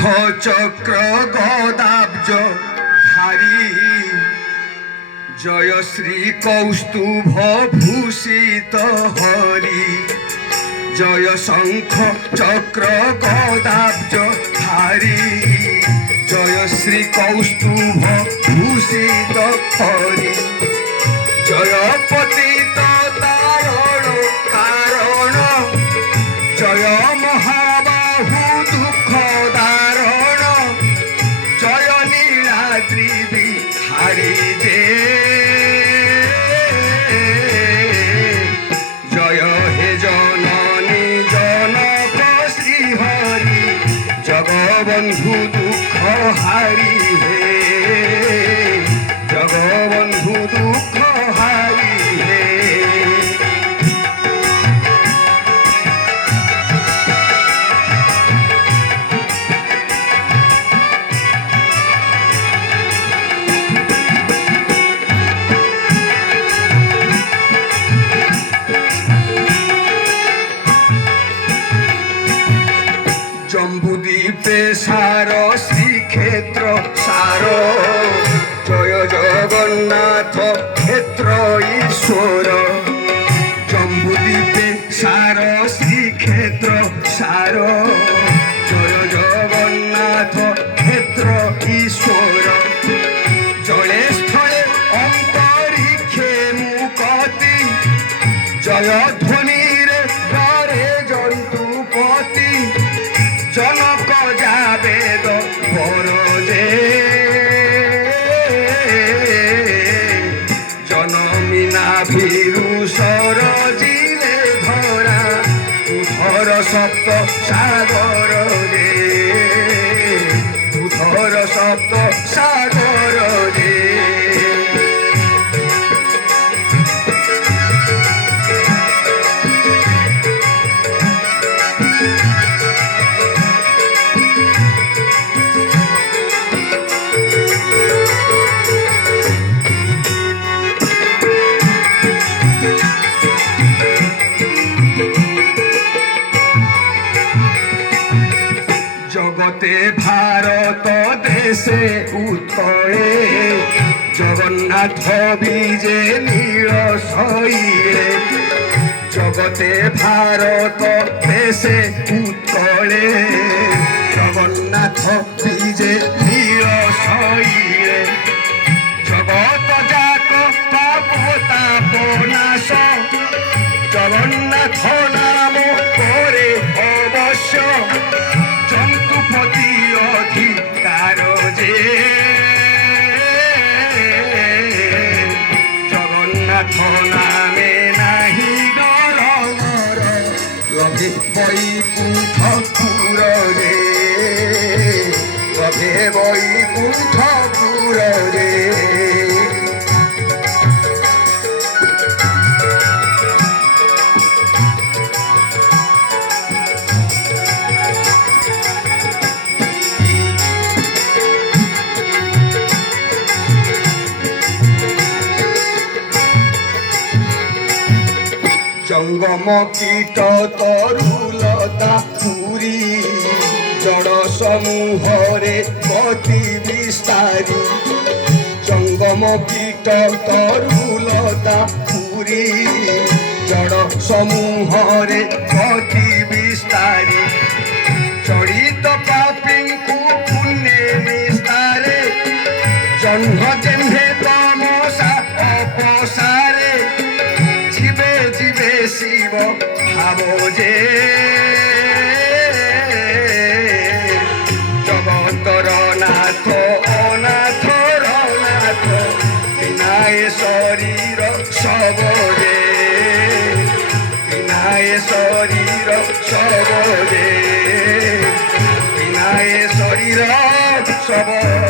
চক্র গদাব্জ ধারী জয় শ্রী কৌস্তুভ ভূষিত হরি জয় শঙ্খ চক্র গদাব্জ ধারী জয় শ্রী কৌস্তুভ ভূষিত হরি জয় পতিত তারণ কারণ জয় মহাবাহু দুঃখ দারণ জয় নীলাদ্রি বিহারী যে জয় হে জননী জনক শ্রীহরি জগবন্ধু দুঃখ হারি হে জগবন্ধু দুঃখ হারি হে জম্বুদ্বীপে সার শ্রীক্ষেত্র সার জয় জগন্নাথ ক্ষেত্র ঈশ্বর জম্বুদ্বীপে সার শ্রীক্ষেত্র সার জয় জগন্নাথ ক্ষেত্র ঈশ্বর জলে স্থলে অন্তরিক্ষে মুকতি জয় ধ্বনিরে ঘরে জন্তুপতি জনক যাবেদ বরজে জনমিনা ভীরু সরজিলে ধরা উধর সপ্ত সাগর রে উধর সপ্ত সাগর রে জগতে ভারত দেশে উৎকলে জগন্নাথ বিজে নীল শৈলে জগতে ভারত দেশে উৎকলে জগন্নাথ বিজে নীল শৈলে জগত যাক পাপ তাপ নাশ জগন্নাথ নাম করে অবশ্য জন্তুপতি অধিকার যে জগন্নাথ নামে নাহি ডর লভে বৈকুণ্ঠ পুর রে লভে বৈকুণ্ঠ পুর রে জঙ্গম কীট তরুলতা পুরী জড় সমূহরে গতি বিস্তারী জঙ্গম কীট তরুলতা পুরী জড় সমূহরে গতি বিস্তারী চরিত পাপিଙ୍କୁ পুণ্যে বিস্তারে জন্ম জেম্ভে তমসা অপসারে জীবে জীবে শিব ভাব যে জগতর নাথ অনাথর নাথ বিনায় শরীর সবরে বিনায় শরীর সবরে বিনায় শরীর সবরে